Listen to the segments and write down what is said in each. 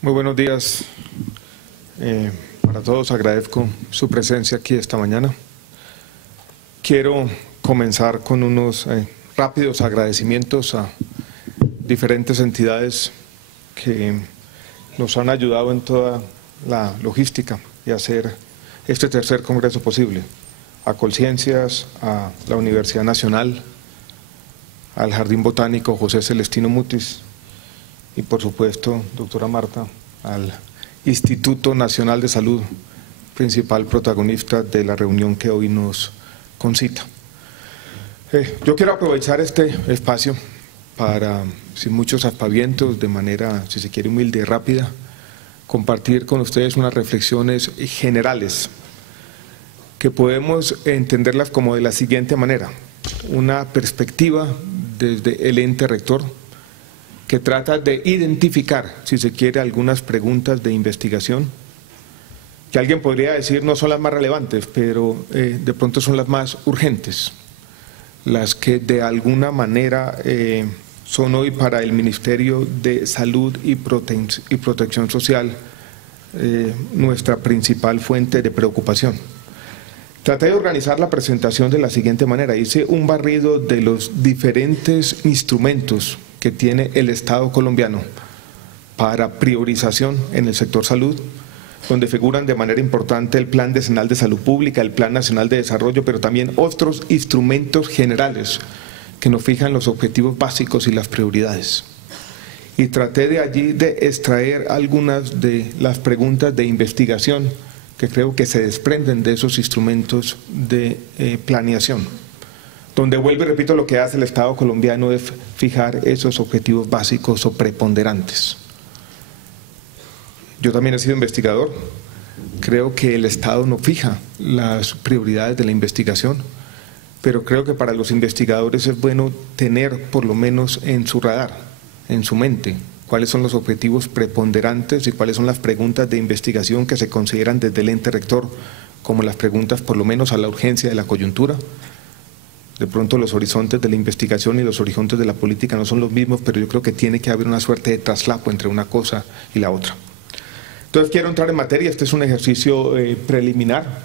Muy buenos días para todos. Agradezco su presencia aquí esta mañana. Quiero comenzar con unos rápidos agradecimientos a diferentes entidades que nos han ayudado en toda la logística y hacer este tercer congreso posible. A Colciencias, a la Universidad Nacional, al Jardín Botánico José Celestino Mutis y por supuesto, doctora Marta, al Instituto Nacional de Salud, principal protagonista de la reunión que hoy nos concita. Yo quiero aprovechar este espacio para, sin muchos aspavientos, de manera, si se quiere, humilde y rápida, compartir con ustedes unas reflexiones generales que podemos entenderlas como de la siguiente manera: una perspectiva desde el ente rector que trata de identificar, si se quiere, algunas preguntas de investigación que alguien podría decir no son las más relevantes, pero de pronto son las más urgentes, las que de alguna manera son hoy para el Ministerio de Salud y Protección Social nuestra principal fuente de preocupación. Traté de organizar la presentación de la siguiente manera: hice un barrido de los diferentes instrumentos que tiene el Estado colombiano para priorización en el sector salud, donde figuran de manera importante el Plan Decenal de Salud Pública, el Plan Nacional de Desarrollo, pero también otros instrumentos generales que nos fijan los objetivos básicos y las prioridades. Y traté de allí de extraer algunas de las preguntas de investigación que creo que se desprenden de esos instrumentos de planeación, donde vuelvo y repito, lo que hace el Estado colombiano es fijar esos objetivos básicos o preponderantes. Yo también he sido investigador. Creo que el Estado no fija las prioridades de la investigación, pero creo que para los investigadores es bueno tener por lo menos en su radar, en su mente, cuáles son los objetivos preponderantes y cuáles son las preguntas de investigación que se consideran desde el ente rector como las preguntas por lo menos a la urgencia de la coyuntura. De pronto los horizontes de la investigación y los horizontes de la política no son los mismos, pero yo creo que tiene que haber una suerte de traslapo entre una cosa y la otra. Entonces quiero entrar en materia. Este es un ejercicio preliminar.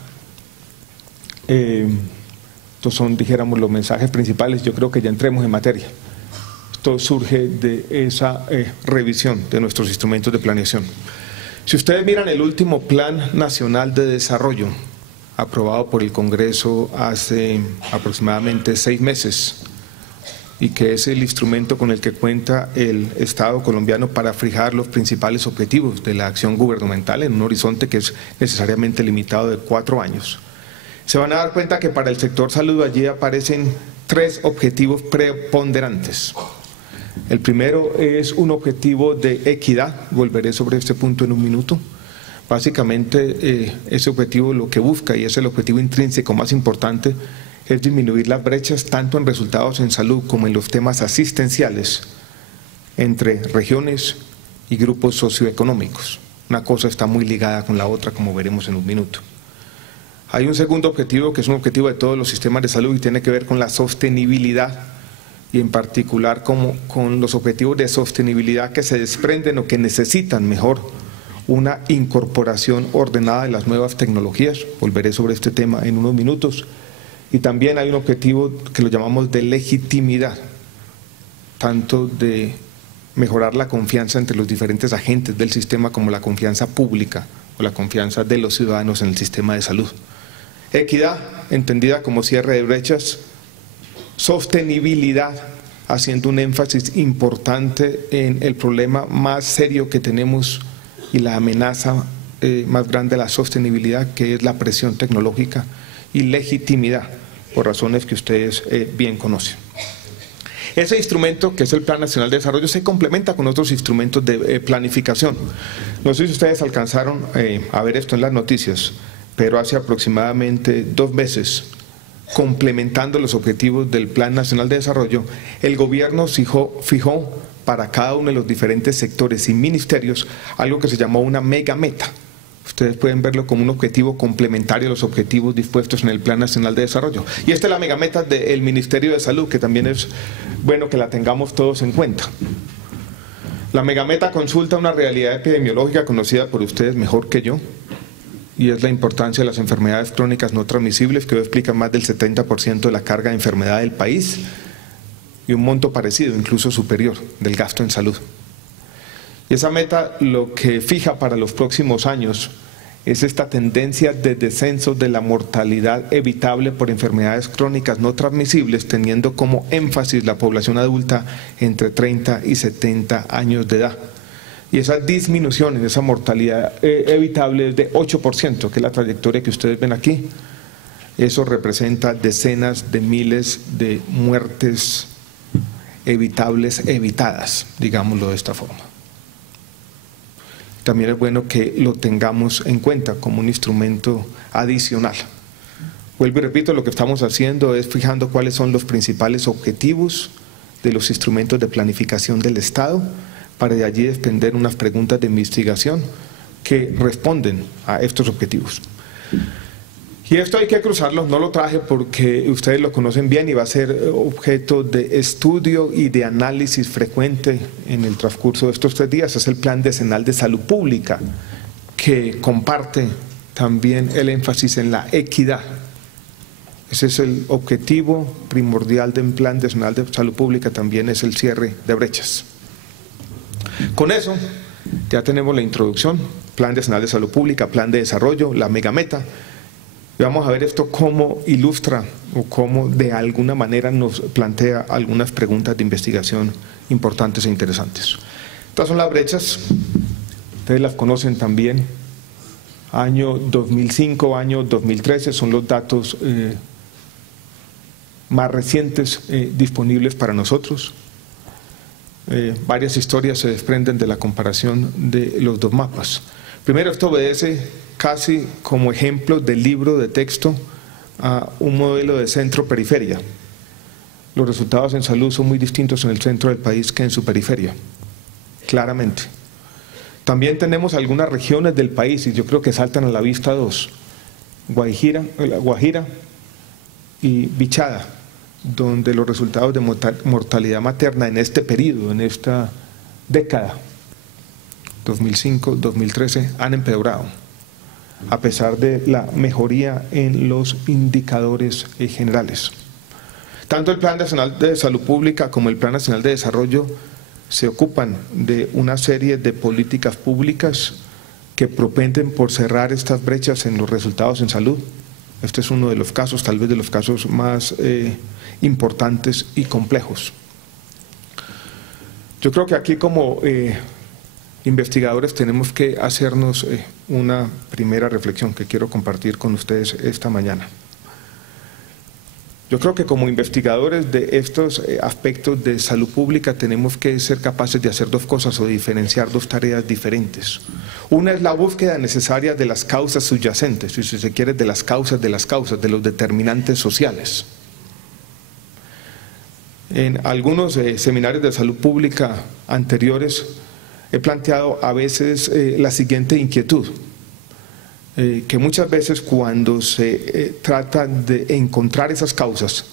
Estos son, dijéramos, los mensajes principales. Yo creo que ya entremos en materia. Esto surge de esa revisión de nuestros instrumentos de planeación. Si ustedes miran el último Plan Nacional de Desarrollo, aprobado por el Congreso hace aproximadamente 6 meses, y que es el instrumento con el que cuenta el Estado colombiano para fijar los principales objetivos de la acción gubernamental en un horizonte que es necesariamente limitado de 4 años. Se van a dar cuenta que para el sector salud allí aparecen 3 objetivos preponderantes. El primero es un objetivo de equidad, volveré sobre este punto en un minuto. Básicamente ese objetivo lo que busca, y es el objetivo intrínseco más importante, es disminuir las brechas tanto en resultados en salud como en los temas asistenciales entre regiones y grupos socioeconómicos. Una cosa está muy ligada con la otra, como veremos en un minuto. Hay un segundo objetivo que es un objetivo de todos los sistemas de salud y tiene que ver con la sostenibilidad, y en particular con los objetivos de sostenibilidad que se desprenden o que necesitan mejor una incorporación ordenada de las nuevas tecnologías. Volveré sobre este tema en unos minutos. Y también hay un objetivo que lo llamamos de legitimidad, tanto de mejorar la confianza entre los diferentes agentes del sistema como la confianza pública o la confianza de los ciudadanos en el sistema de salud. Equidad, entendida como cierre de brechas. Sostenibilidad, haciendo un énfasis importante en el problema más serio que tenemos y la amenaza más grande a la sostenibilidad, que es la presión tecnológica. Y legitimidad, por razones que ustedes bien conocen. Ese instrumento, que es el Plan Nacional de Desarrollo, se complementa con otros instrumentos de planificación. No sé si ustedes alcanzaron a ver esto en las noticias, pero hace aproximadamente 2 meses, complementando los objetivos del Plan Nacional de Desarrollo, el gobierno fijó para cada uno de los diferentes sectores y ministerios algo que se llamó una mega meta. Ustedes pueden verlo como un objetivo complementario a los objetivos dispuestos en el Plan Nacional de Desarrollo. Y esta es la megameta del Ministerio de Salud, que también es bueno que la tengamos todos en cuenta. La Megameta consulta una realidad epidemiológica conocida por ustedes mejor que yo, y es la importancia de las enfermedades crónicas no transmisibles, que hoy explican más del 70% de la carga de enfermedad del país, y un monto parecido, incluso superior, del gasto en salud. Y esa meta lo que fija para los próximos años es esta tendencia de descenso de la mortalidad evitable por enfermedades crónicas no transmisibles, teniendo como énfasis la población adulta entre 30 y 70 años de edad. Y esa disminución en esa mortalidad evitable es de 8%, que es la trayectoria que ustedes ven aquí. Eso representa decenas de miles de muertes evitables, evitadas, digámoslo de esta forma. También es bueno que lo tengamos en cuenta como un instrumento adicional. Vuelvo y repito, lo que estamos haciendo es fijando cuáles son los principales objetivos de los instrumentos de planificación del Estado, para de allí extender unas preguntas de investigación que responden a estos objetivos. Y esto hay que cruzarlo, no lo traje porque ustedes lo conocen bien y va a ser objeto de estudio y de análisis frecuente en el transcurso de estos 3 días. Es el Plan Decenal de Salud Pública, que comparte también el énfasis en la equidad. Ese es el objetivo primordial del Plan Decenal de Salud Pública, también es el cierre de brechas. Con eso ya tenemos la introducción, Plan Decenal de Salud Pública, Plan de Desarrollo, la megameta. Y vamos a ver esto cómo ilustra o cómo de alguna manera nos plantea algunas preguntas de investigación importantes e interesantes. Estas son las brechas, ustedes las conocen también. Año 2005, año 2013 son los datos más recientes disponibles para nosotros. Varias historias se desprenden de la comparación de los 2 mapas. Primero, esto obedece casi como ejemplo del libro de texto a un modelo de centro-periferia. Los resultados en salud son muy distintos en el centro del país que en su periferia, claramente. También tenemos algunas regiones del país, y yo creo que saltan a la vista 2, Guajira y Bichada, donde los resultados de mortalidad materna en este periodo, en esta década, 2005-2013, han empeorado, a pesar de la mejoría en los indicadores generales. Tanto el Plan Nacional de Salud Pública como el Plan Nacional de Desarrollo se ocupan de una serie de políticas públicas que propenden por cerrar estas brechas en los resultados en salud. Este es uno de los casos, tal vez de los casos más importantes y complejos. Yo creo que aquí como investigadores tenemos que hacernos una primera reflexión que quiero compartir con ustedes esta mañana. Yo creo que como investigadores de estos aspectos de salud pública tenemos que ser capaces de hacer 2 cosas o de diferenciar 2 tareas diferentes. Una es la búsqueda necesaria de las causas subyacentes, y si se quiere de las causas, de los determinantes sociales. En algunos seminarios de salud pública anteriores he planteado a veces la siguiente inquietud, que muchas veces cuando se trata de encontrar esas causas,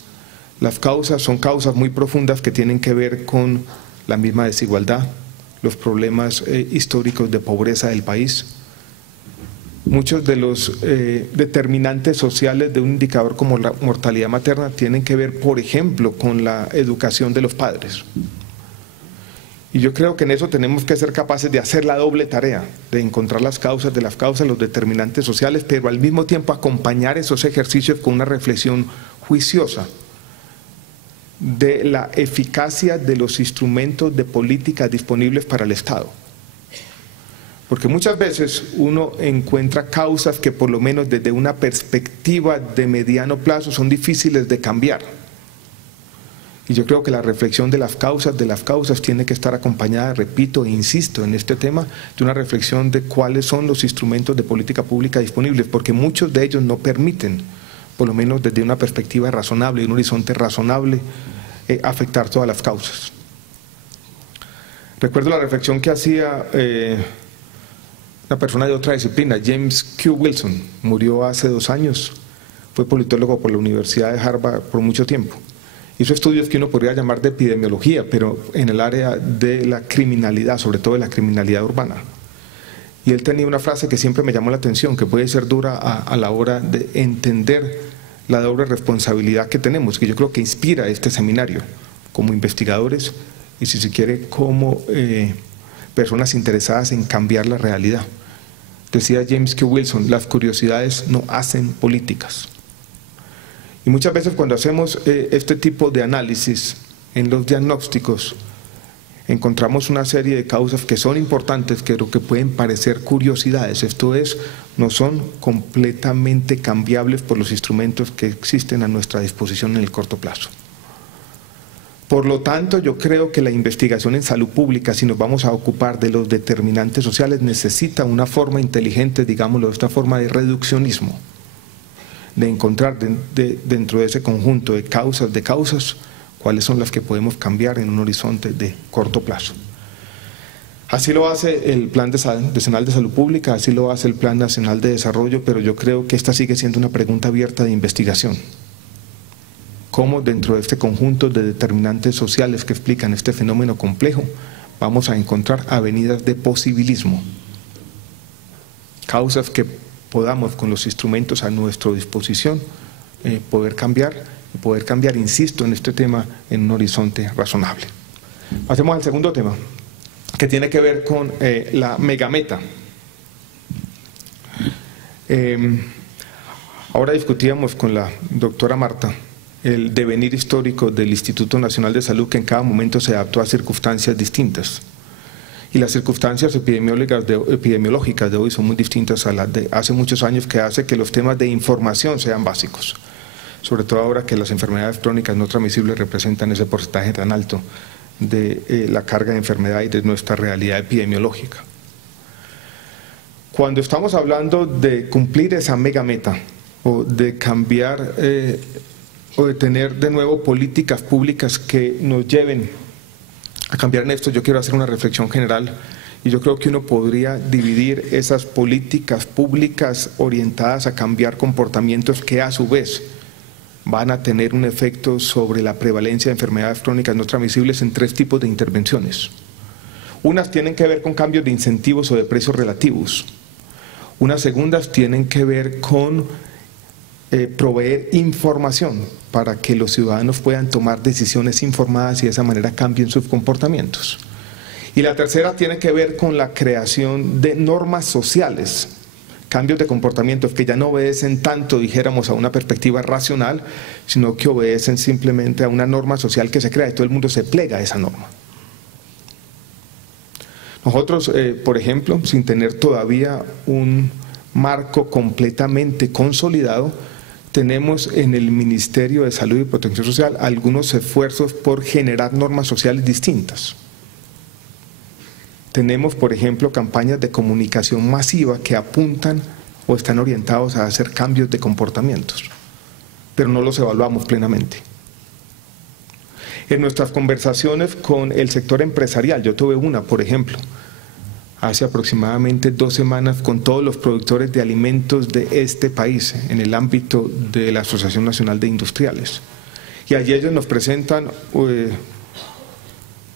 las causas son causas muy profundas que tienen que ver con la misma desigualdad, los problemas históricos de pobreza del país. Muchos de los determinantes sociales de un indicador como la mortalidad materna tienen que ver, por ejemplo, con la educación de los padres. Y yo creo que en eso tenemos que ser capaces de hacer la doble tarea, de encontrar las causas de las causas, los determinantes sociales, pero al mismo tiempo acompañar esos ejercicios con una reflexión juiciosa de la eficacia de los instrumentos de política disponibles para el Estado. Porque muchas veces uno encuentra causas que por lo menos desde una perspectiva de mediano plazo son difíciles de cambiar. Y yo creo que la reflexión de las causas tiene que estar acompañada, repito e insisto en este tema, de una reflexión de cuáles son los instrumentos de política pública disponibles, porque muchos de ellos no permiten, por lo menos desde una perspectiva razonable, un horizonte razonable, afectar todas las causas. Recuerdo la reflexión que hacía una persona de otra disciplina, James Q. Wilson, murió hace 2 años, fue politólogo por la Universidad de Harvard por mucho tiempo. hizo estudios que uno podría llamar de epidemiología, pero en el área de la criminalidad, sobre todo de la criminalidad urbana. Y él tenía una frase que siempre me llamó la atención, que puede ser dura a la hora de entender la doble responsabilidad que tenemos, que yo creo que inspira este seminario como investigadores y, si se quiere, como personas interesadas en cambiar la realidad. Decía James Q. Wilson, las curiosidades no hacen políticas. Y muchas veces cuando hacemos este tipo de análisis en los diagnósticos, encontramos una serie de causas que son importantes, pero que pueden parecer curiosidades. Esto es, no son completamente cambiables por los instrumentos que existen a nuestra disposición en el corto plazo. Por lo tanto, yo creo que la investigación en salud pública, si nos vamos a ocupar de los determinantes sociales, necesita una forma inteligente, digámoslo, esta forma de reduccionismo, de encontrar dentro de ese conjunto de causas, cuáles son las que podemos cambiar en un horizonte de corto plazo. Así lo hace el Plan Nacional de Salud Pública, así lo hace el Plan Nacional de Desarrollo, pero yo creo que esta sigue siendo una pregunta abierta de investigación. ¿Cómo dentro de este conjunto de determinantes sociales que explican este fenómeno complejo vamos a encontrar avenidas de posibilismo? Causas que podamos, con los instrumentos a nuestra disposición, poder cambiar, insisto, en este tema en un horizonte razonable. Pasemos al segundo tema, que tiene que ver con la megameta. Ahora discutíamos con la doctora Marta el devenir histórico del Instituto Nacional de Salud, que en cada momento se adaptó a circunstancias distintas. Y las circunstancias epidemiológicas de hoy son muy distintas a las de hace muchos años, que hace que los temas de información sean básicos, sobre todo ahora que las enfermedades crónicas no transmisibles representan ese porcentaje tan alto de la carga de enfermedad y de nuestra realidad epidemiológica. Cuando estamos hablando de cumplir esa megameta o de cambiar o de tener de nuevo políticas públicas que nos lleven a cambiar en esto, yo quiero hacer una reflexión general y yo creo que uno podría dividir esas políticas públicas orientadas a cambiar comportamientos que a su vez van a tener un efecto sobre la prevalencia de enfermedades crónicas no transmisibles en tres tipos de intervenciones. Unas tienen que ver con cambios de incentivos o de precios relativos. Unas segundas tienen que ver con proveer información para que los ciudadanos puedan tomar decisiones informadas y de esa manera cambien sus comportamientos. Y la tercera tiene que ver con la creación de normas sociales, cambios de comportamientos que ya no obedecen tanto, dijéramos, a una perspectiva racional, sino que obedecen simplemente a una norma social que se crea y todo el mundo se plega a esa norma. Nosotros, por ejemplo, sin tener todavía un marco completamente consolidado, tenemos en el Ministerio de Salud y Protección Social algunos esfuerzos por generar normas sociales distintas. Tenemos, por ejemplo, campañas de comunicación masiva que apuntan o están orientados a hacer cambios de comportamientos, pero no los evaluamos plenamente. En nuestras conversaciones con el sector empresarial, yo tuve una, por ejemplo, hace aproximadamente 2 semanas con todos los productores de alimentos de este país en el ámbito de la Asociación Nacional de Industriales. Y allí ellos nos presentan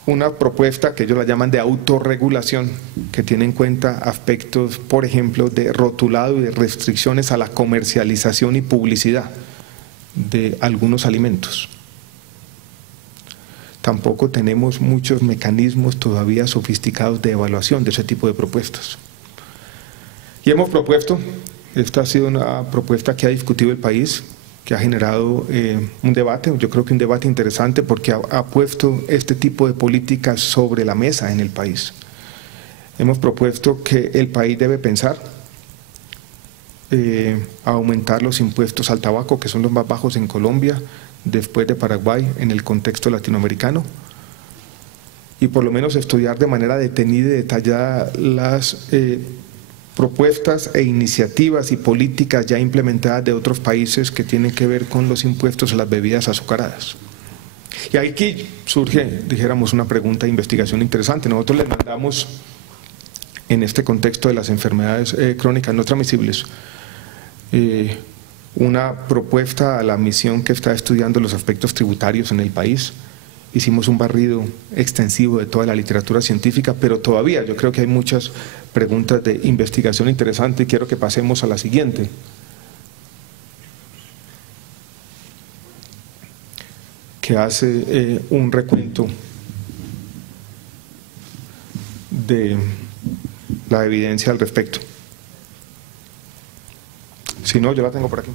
una propuesta que ellos la llaman de autorregulación, que tiene en cuenta aspectos, por ejemplo, de rotulado y de restricciones a la comercialización y publicidad de algunos alimentos. Tampoco tenemos muchos mecanismos todavía sofisticados de evaluación de ese tipo de propuestas. Y hemos propuesto, esta ha sido una propuesta que ha discutido el país, que ha generado un debate, yo creo que un debate interesante porque ha puesto este tipo de políticas sobre la mesa en el país. Hemos propuesto que el país debe pensar aumentar los impuestos al tabaco, que son los más bajos en Colombia, después de Paraguay, en el contexto latinoamericano, y por lo menos estudiar de manera detenida y detallada las propuestas e iniciativas y políticas ya implementadas de otros países que tienen que ver con los impuestos a las bebidas azucaradas. Y aquí surge, dijéramos, una pregunta de investigación interesante. Nosotros les mandamos, en este contexto de las enfermedades crónicas no transmisibles, una propuesta a la misión que está estudiando los aspectos tributarios en el país. Hicimos un barrido extensivo de toda la literatura científica, pero todavía yo creo que hay muchas preguntas de investigación interesantes y quiero que pasemos a la siguiente. Que hace un recuento de la evidencia al respecto. Si no, yo la tengo por aquí.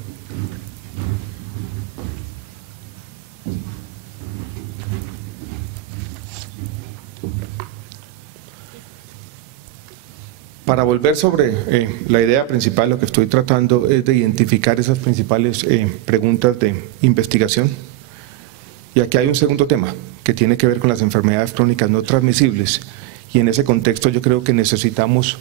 Para volver sobre la idea principal, lo que estoy tratando es de identificar esas principales preguntas de investigación. Y aquí hay un segundo tema que tiene que ver con las enfermedades crónicas no transmisibles. Y en ese contexto yo creo que necesitamos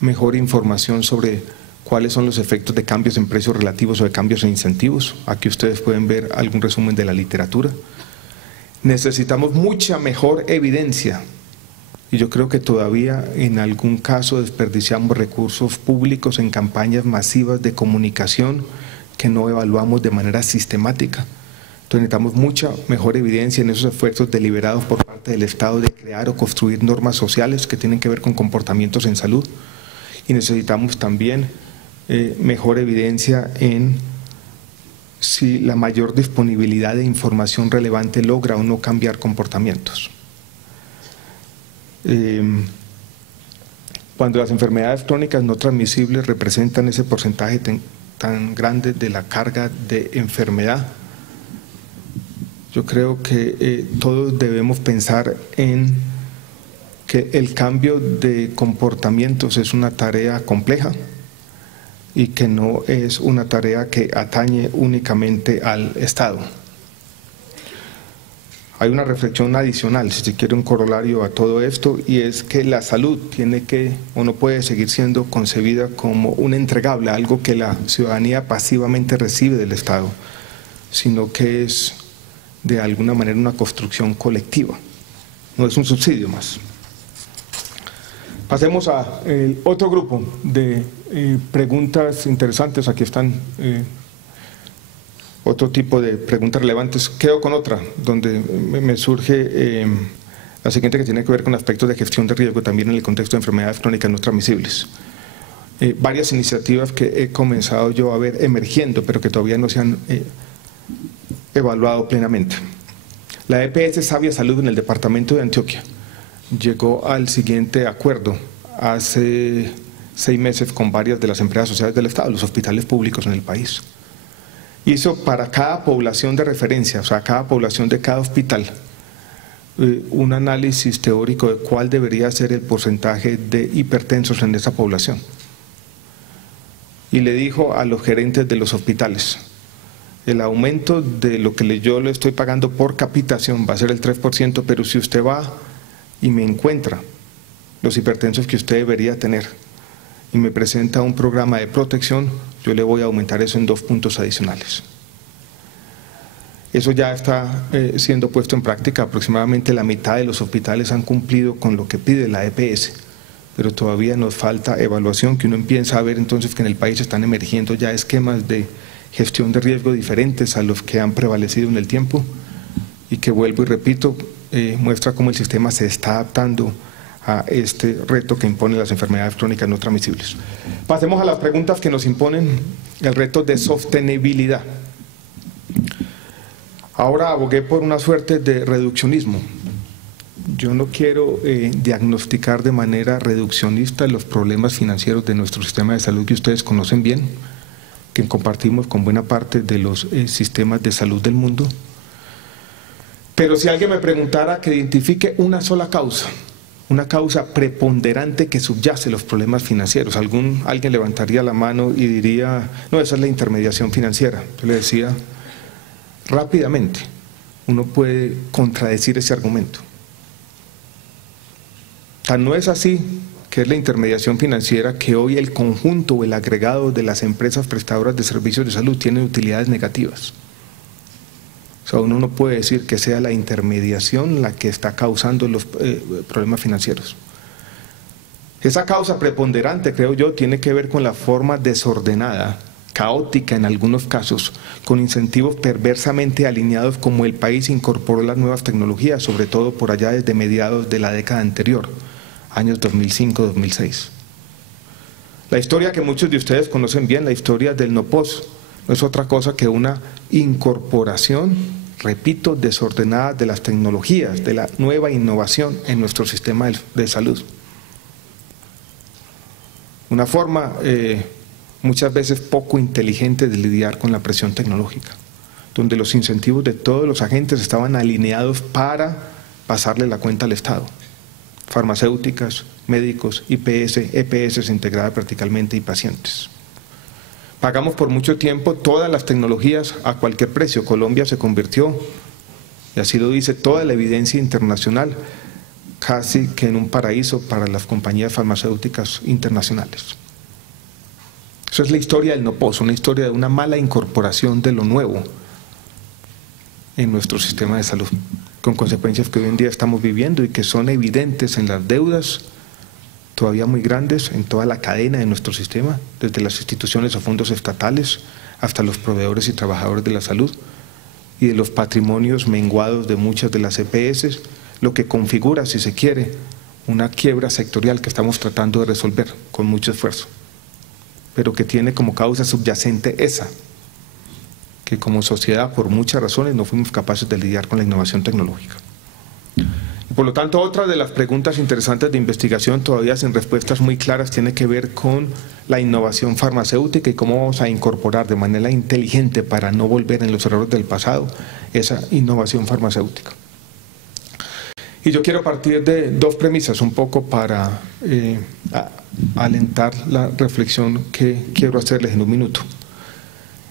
mejor información sobre cuáles son los efectos de cambios en precios relativos o de cambios en incentivos. Aquí ustedes pueden ver algún resumen de la literatura. Necesitamos mucha mejor evidencia. Y yo creo que todavía en algún caso desperdiciamos recursos públicos en campañas masivas de comunicación que no evaluamos de manera sistemática. Entonces necesitamos mucha mejor evidencia en esos esfuerzos deliberados por parte del Estado de crear o construir normas sociales que tienen que ver con comportamientos en salud. Y necesitamos también mejor evidencia en si la mayor disponibilidad de información relevante logra o no cambiar comportamientos. Cuando las enfermedades crónicas no transmisibles representan ese porcentaje tan grande de la carga de enfermedad, yo creo que todos debemos pensar en que el cambio de comportamientos es una tarea compleja y que no es una tarea que atañe únicamente al Estado. Hay una reflexión adicional, si se quiere un corolario a todo esto, y es que la salud tiene que o no puede seguir siendo concebida como un entregable, algo que la ciudadanía pasivamente recibe del Estado, sino que es de alguna manera una construcción colectiva, no es un subsidio más. Pasemos a otro grupo de preguntas interesantes. Aquí están otro tipo de preguntas relevantes. Quedo con otra, donde me surge la siguiente, que tiene que ver con aspectos de gestión de riesgo también en el contexto de enfermedades crónicas no transmisibles. Varias iniciativas que he comenzado yo a ver emergiendo, pero que todavía no se han evaluado plenamente. La EPS Sabia Salud en el departamento de Antioquia llegó al siguiente acuerdo hace 6 meses con varias de las empresas sociales del Estado, los hospitales públicos en el país. Hizo para cada población de referencia, o sea, cada población de cada hospital, un análisis teórico de cuál debería ser el porcentaje de hipertensos en esa población. Y le dijo a los gerentes de los hospitales: el aumento de lo que yo le estoy pagando por capitación va a ser el 3%, pero si usted va y me encuentra los hipertensos que usted debería tener y me presenta un programa de protección, yo le voy a aumentar eso en 2 puntos adicionales. Eso ya está siendo puesto en práctica. Aproximadamente la mitad de los hospitales han cumplido con lo que pide la EPS, pero todavía nos falta evaluación, que uno empieza a ver entonces que en el país están emergiendo ya esquemas de gestión de riesgo diferentes a los que han prevalecido en el tiempo, y que, vuelvo y repito, muestra cómo el sistema se está adaptando a este reto que imponen las enfermedades crónicas no transmisibles. Pasemos a las preguntas que nos imponen el reto de sostenibilidad. Ahora abogué por una suerte de reduccionismo. Yo no quiero diagnosticar de manera reduccionista los problemas financieros de nuestro sistema de salud, que ustedes conocen bien, que compartimos con buena parte de los sistemas de salud del mundo. Pero si alguien me preguntara que identifique una sola causa, una causa preponderante que subyace los problemas financieros, alguien levantaría la mano y diría: no, esa es la intermediación financiera. Yo le decía, rápidamente uno puede contradecir ese argumento. Tan no es así que es la intermediación financiera que hoy el conjunto o el agregado de las empresas prestadoras de servicios de salud tienen utilidades negativas. O sea, uno no puede decir que sea la intermediación la que está causando los problemas financieros. Esa causa preponderante, creo yo, tiene que ver con la forma desordenada caótica en algunos casos, con incentivos perversamente alineados como el país incorporó las nuevas tecnologías, sobre todo por allá desde mediados de la década anterior, años 2005-2006. La historia que muchos de ustedes conocen bien, la historia del NOPOS, no es otra cosa que una incorporación, repito, desordenada de las tecnologías, de la nueva innovación en nuestro sistema de salud. Una forma muchas veces poco inteligente de lidiar con la presión tecnológica, donde los incentivos de todos los agentes estaban alineados para pasarle la cuenta al Estado. Farmacéuticas, médicos, IPS, EPS integradas verticalmente y pacientes. Pagamos por mucho tiempo todas las tecnologías a cualquier precio. Colombia se convirtió, y así lo dice toda la evidencia internacional, casi que en un paraíso para las compañías farmacéuticas internacionales. Eso es la historia del NOPOS, una historia de una mala incorporación de lo nuevo en nuestro sistema de salud, con consecuencias que hoy en día estamos viviendo y que son evidentes en las deudas todavía muy grandes en toda la cadena de nuestro sistema, desde las instituciones o fondos estatales hasta los proveedores y trabajadores de la salud, y de los patrimonios menguados de muchas de las EPS, lo que configura, si se quiere, una quiebra sectorial que estamos tratando de resolver con mucho esfuerzo, pero que tiene como causa subyacente esa, que como sociedad por muchas razones no fuimos capaces de lidiar con la innovación tecnológica. Y por lo tanto, otra de las preguntas interesantes de investigación todavía sin respuestas muy claras tiene que ver con la innovación farmacéutica y cómo vamos a incorporar de manera inteligente para no volver en los errores del pasado esa innovación farmacéutica. Y yo quiero partir de dos premisas un poco para alentar la reflexión que quiero hacerles en un minuto.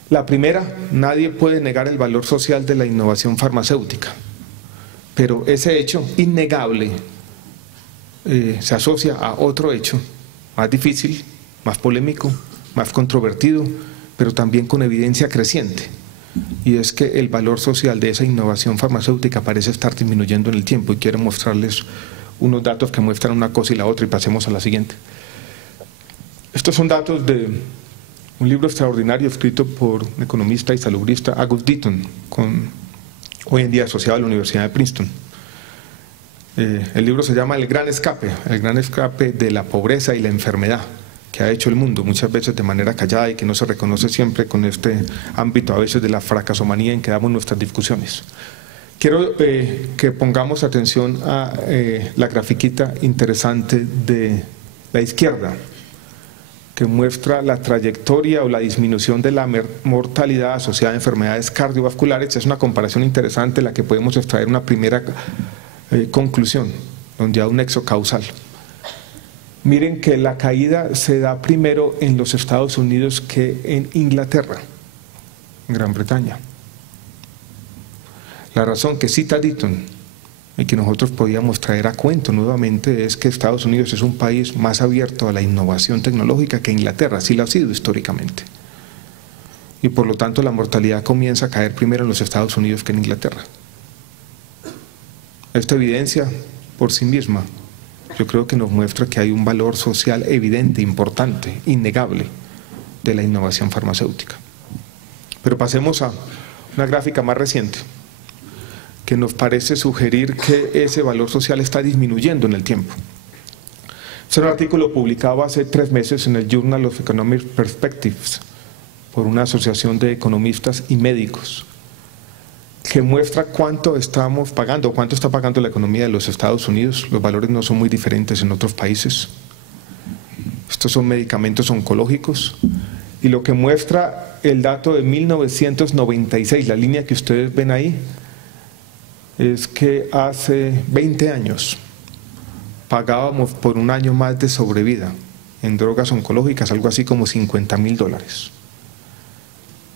La primera, nadie puede negar el valor social de la innovación farmacéutica, pero ese hecho innegable se asocia a otro hecho más difícil, más polémico, más controvertido, pero también con evidencia creciente, y es que el valor social de esa innovación farmacéutica parece estar disminuyendo en el tiempo, y quiero mostrarles unos datos que muestran una cosa y la otra, y pasemos a la siguiente. Estos son datos de un libro extraordinario escrito por un economista y salubrista, August Deaton, hoy en día asociado a la Universidad de Princeton. El libro se llama El Gran Escape de la pobreza y la enfermedad que ha hecho el mundo, muchas veces de manera callada y que no se reconoce siempre con este ámbito a veces de la fracasomanía en que damos nuestras discusiones. Quiero que pongamos atención a la grafiquita interesante de la izquierda, que muestra la trayectoria o la disminución de la mortalidad asociada a enfermedades cardiovasculares. Es una comparación interesante la que podemos extraer una primera conclusión, donde hay un nexo causal. Miren que la caída se da primero en los Estados Unidos que en Inglaterra, en Gran Bretaña. La razón que cita Deaton y que nosotros podíamos traer a cuento nuevamente es que Estados Unidos es un país más abierto a la innovación tecnológica que Inglaterra, así lo ha sido históricamente. Y por lo tanto la mortalidad comienza a caer primero en los Estados Unidos que en Inglaterra. Esta evidencia por sí misma yo creo que nos muestra que hay un valor social evidente, importante, innegable de la innovación farmacéutica. Pero pasemos a una gráfica más reciente, que nos parece sugerir que ese valor social está disminuyendo en el tiempo. Es un artículo publicado hace 3 meses en el Journal of Economic Perspectives por una asociación de economistas y médicos, que muestra cuánto estamos pagando, cuánto está pagando la economía de los Estados Unidos. Los valores no son muy diferentes en otros países. Estos son medicamentos oncológicos. Y lo que muestra el dato de 1996, la línea que ustedes ven ahí, es que hace 20 años pagábamos por un año más de sobrevida en drogas oncológicas, algo así como $50.000.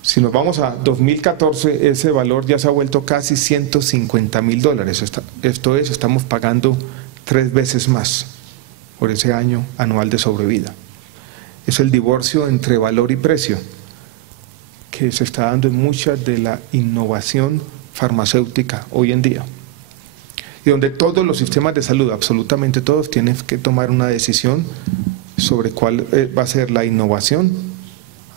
Si nos vamos a 2014, ese valor ya se ha vuelto casi $150.000. Esto es, estamos pagando 3 veces más por ese año anual de sobrevida. Es el divorcio entre valor y precio que se está dando en mucha de la innovación farmacéutica hoy en día, y donde todos los sistemas de salud, absolutamente todos, tienen que tomar una decisión sobre cuál va a ser la innovación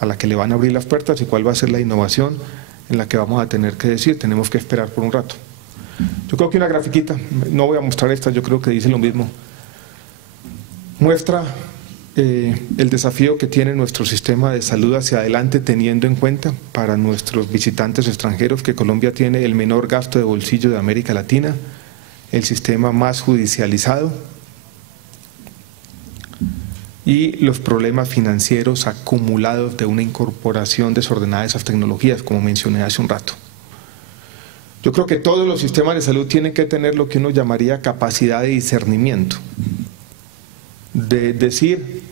a la que le van a abrir las puertas y cuál va a ser la innovación en la que vamos a tener que decir, tenemos que esperar por un rato. Yo creo que una grafiquita, no voy a mostrar esta, yo creo que dice lo mismo, muestra el desafío que tiene nuestro sistema de salud hacia adelante, teniendo en cuenta para nuestros visitantes extranjeros que Colombia tiene el menor gasto de bolsillo de América Latina, el sistema más judicializado y los problemas financieros acumulados de una incorporación desordenada de esas tecnologías, como mencioné hace un rato. Yo creo que todos los sistemas de salud tienen que tener lo que uno llamaría capacidad de discernimiento, de decir,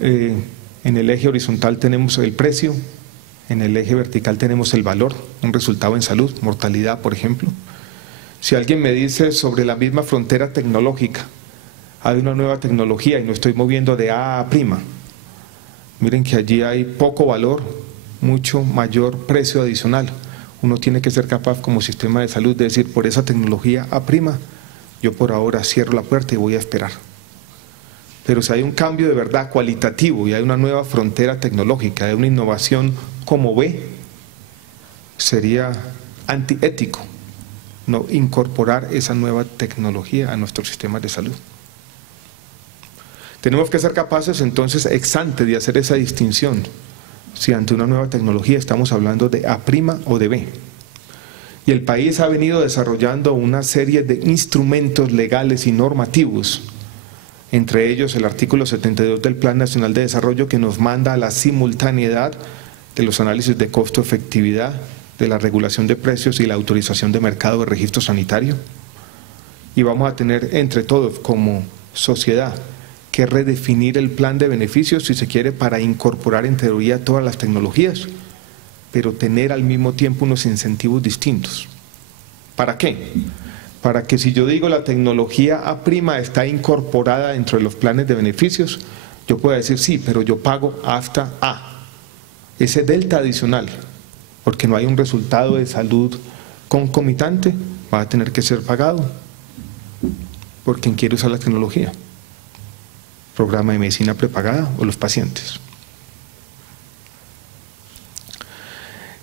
en el eje horizontal tenemos el precio, en el eje vertical tenemos el valor, un resultado en salud, mortalidad, por ejemplo. Si alguien me dice sobre la misma frontera tecnológica, hay una nueva tecnología y no estoy moviendo de A a prima, miren que allí hay poco valor, mucho mayor precio adicional. Uno tiene que ser capaz como sistema de salud de decir, por esa tecnología A prima, yo por ahora cierro la puerta y voy a esperar. Pero si hay un cambio de verdad cualitativo y hay una nueva frontera tecnológica, hay una innovación como B, sería antiético no incorporar esa nueva tecnología a nuestros sistemas de salud. Tenemos que ser capaces entonces ex ante de hacer esa distinción, si ante una nueva tecnología estamos hablando de A' o de B. Y el país ha venido desarrollando una serie de instrumentos legales y normativos, entre ellos el artículo 72 del Plan Nacional de Desarrollo, que nos manda a la simultaneidad de los análisis de costo-efectividad, de la regulación de precios y la autorización de mercado de registro sanitario. Y vamos a tener entre todos como sociedad que redefinir el plan de beneficios, si se quiere, para incorporar en teoría todas las tecnologías, pero tener al mismo tiempo unos incentivos distintos. ¿Para qué? Para que si yo digo la tecnología A' está incorporada dentro de los planes de beneficios, yo pueda decir sí, pero yo pago hasta A. Ese delta adicional, porque no hay un resultado de salud concomitante, va a tener que ser pagado por quien quiere usar la tecnología. Programa de medicina prepagada o los pacientes.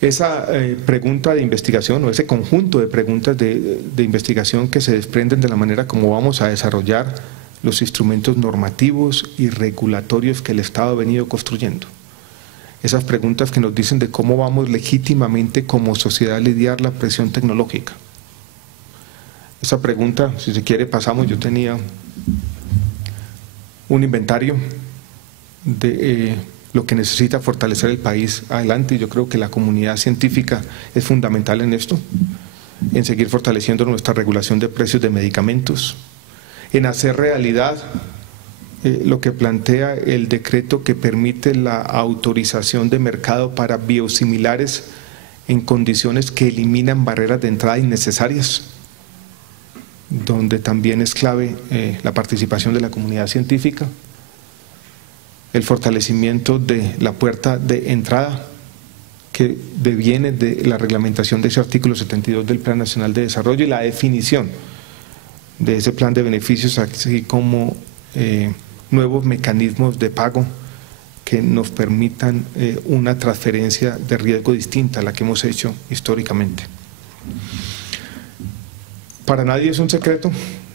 Esa pregunta de investigación o ese conjunto de preguntas de investigación que se desprenden de la manera como vamos a desarrollar los instrumentos normativos y regulatorios que el Estado ha venido construyendo. Esas preguntas que nos dicen de cómo vamos legítimamente como sociedad a lidiar la presión tecnológica. Esa pregunta, si se quiere, pasamos, yo tenía un inventario de lo que necesita fortalecer el país adelante, y yo creo que la comunidad científica es fundamental en esto, en seguir fortaleciendo nuestra regulación de precios de medicamentos, en hacer realidad lo que plantea el decreto que permite la autorización de mercado para biosimilares en condiciones que eliminan barreras de entrada innecesarias, donde también es clave la participación de la comunidad científica, el fortalecimiento de la puerta de entrada que deviene de la reglamentación de ese artículo 72 del Plan Nacional de Desarrollo y la definición de ese plan de beneficios, así como nuevos mecanismos de pago que nos permitan una transferencia de riesgo distinta a la que hemos hecho históricamente. Para nadie es un secreto,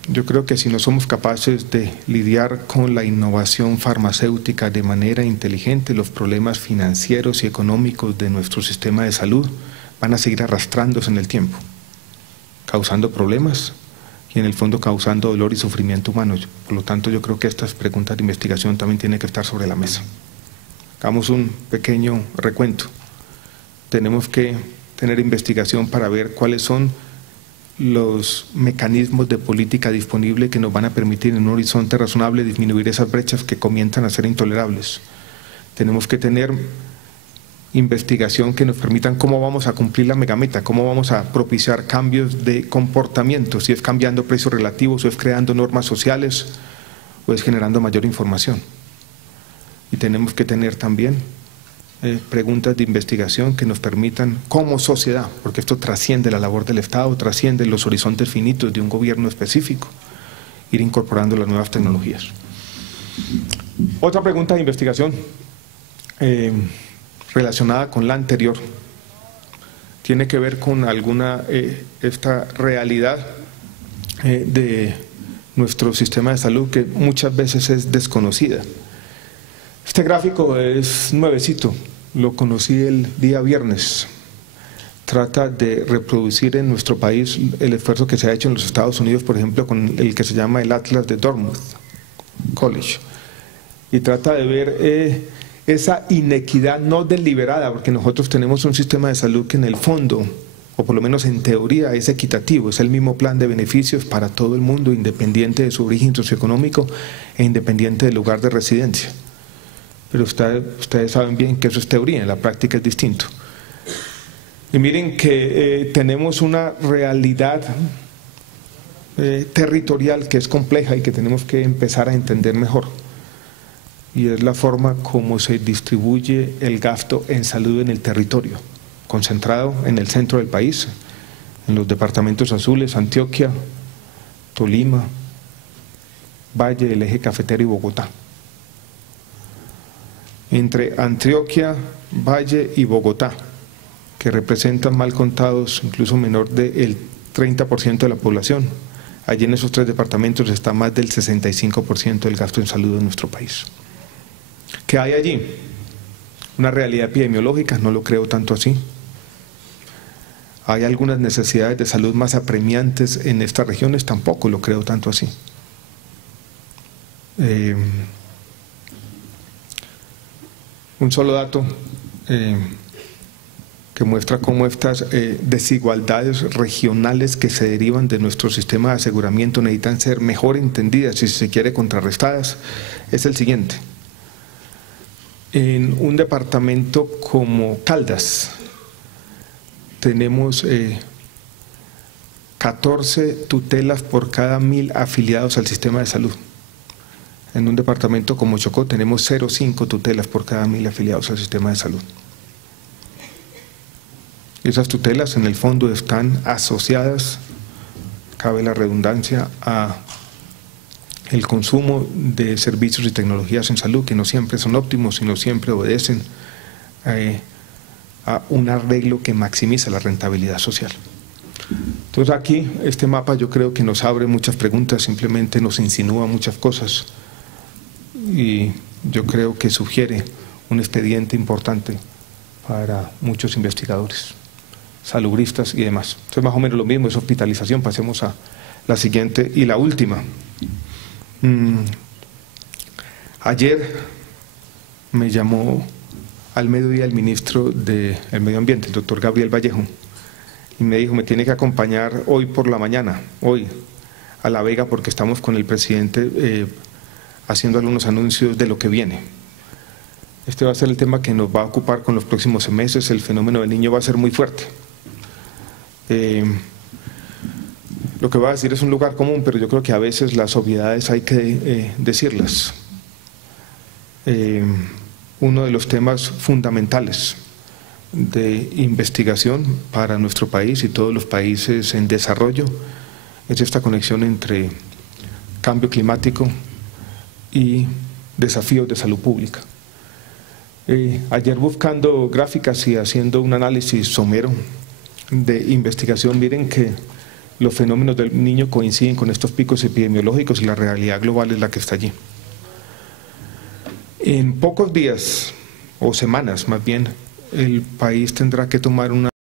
yo creo que si no somos capaces de lidiar con la innovación farmacéutica de manera inteligente, los problemas financieros y económicos de nuestro sistema de salud van a seguir arrastrándose en el tiempo, causando problemas y en el fondo causando dolor y sufrimiento humano. Por lo tanto, yo creo que estas preguntas de investigación también tienen que estar sobre la mesa. Hagamos un pequeño recuento. Tenemos que tener investigación para ver cuáles son los mecanismos de política disponible que nos van a permitir en un horizonte razonable disminuir esas brechas que comienzan a ser intolerables. Tenemos que tener investigación que nos permitan cómo vamos a cumplir la megameta, cómo vamos a propiciar cambios de comportamiento, si es cambiando precios relativos o es creando normas sociales o es generando mayor información. Y tenemos que tener también preguntas de investigación que nos permitan como sociedad, porque esto trasciende la labor del Estado, trasciende los horizontes finitos de un gobierno específico, ir incorporando las nuevas tecnologías. Otra pregunta de investigación relacionada con la anterior. Tiene que ver con esta realidad de nuestro sistema de salud que muchas veces es desconocida. Este gráfico es nuevecito, lo conocí el día viernes. Trata de reproducir en nuestro país el esfuerzo que se ha hecho en los Estados Unidos, por ejemplo, con el que se llama el Atlas de Dartmouth College. Y trata de ver esa inequidad no deliberada, porque nosotros tenemos un sistema de salud que en el fondo, o por lo menos en teoría, es equitativo, es el mismo plan de beneficios para todo el mundo, independiente de su origen socioeconómico e independiente del lugar de residencia. Pero ustedes saben bien que eso es teoría, en la práctica es distinto. Y miren que tenemos una realidad territorial que es compleja y que tenemos que empezar a entender mejor. Y es la forma como se distribuye el gasto en salud en el territorio, concentrado en el centro del país, en los departamentos azules, Antioquia, Tolima, Valle, el eje cafetero y Bogotá. Entre Antioquia, Valle y Bogotá, que representan mal contados incluso menor del 30% de la población. Allí en esos tres departamentos está más del 65% del gasto en salud de nuestro país. ¿Qué hay allí? ¿Una realidad epidemiológica? No lo creo tanto así. ¿Hay algunas necesidades de salud más apremiantes en estas regiones? Tampoco lo creo tanto así. Un solo dato que muestra cómo estas desigualdades regionales que se derivan de nuestro sistema de aseguramiento necesitan ser mejor entendidas y, si se quiere, contrarrestadas, es el siguiente. En un departamento como Caldas tenemos 14 tutelas por cada 1000 afiliados al sistema de salud. En un departamento como Chocó tenemos 0,5 tutelas por cada 1000 afiliados al sistema de salud. Esas tutelas en el fondo están asociadas, cabe la redundancia, a el consumo de servicios y tecnologías en salud, que no siempre son óptimos, sino siempre obedecen a un arreglo que maximiza la rentabilidad social. Entonces aquí este mapa yo creo que nos abre muchas preguntas, simplemente nos insinúa muchas cosas y yo creo que sugiere un expediente importante para muchos investigadores, salubristas y demás. Entonces más o menos lo mismo, es hospitalización. Pasemos a la siguiente y la última. Ayer me llamó al mediodía el ministro del Medio Ambiente, el doctor Gabriel Vallejo, y me dijo: me tiene que acompañar hoy por la mañana, hoy, a La Vega, porque estamos con el presidente haciendo algunos anuncios de lo que viene. Este va a ser el tema que nos va a ocupar con los próximos meses. El fenómeno del Niño va a ser muy fuerte. Lo que voy a decir es un lugar común, pero yo creo que a veces las obviedades hay que decirlas. Uno de los temas fundamentales de investigación para nuestro país y todos los países en desarrollo es esta conexión entre cambio climático y desafíos de salud pública. Ayer, buscando gráficas y haciendo un análisis somero de investigación, miren que los fenómenos del Niño coinciden con estos picos epidemiológicos y la realidad global es la que está allí. En pocos días, o semanas más bien, el país tendrá que tomar una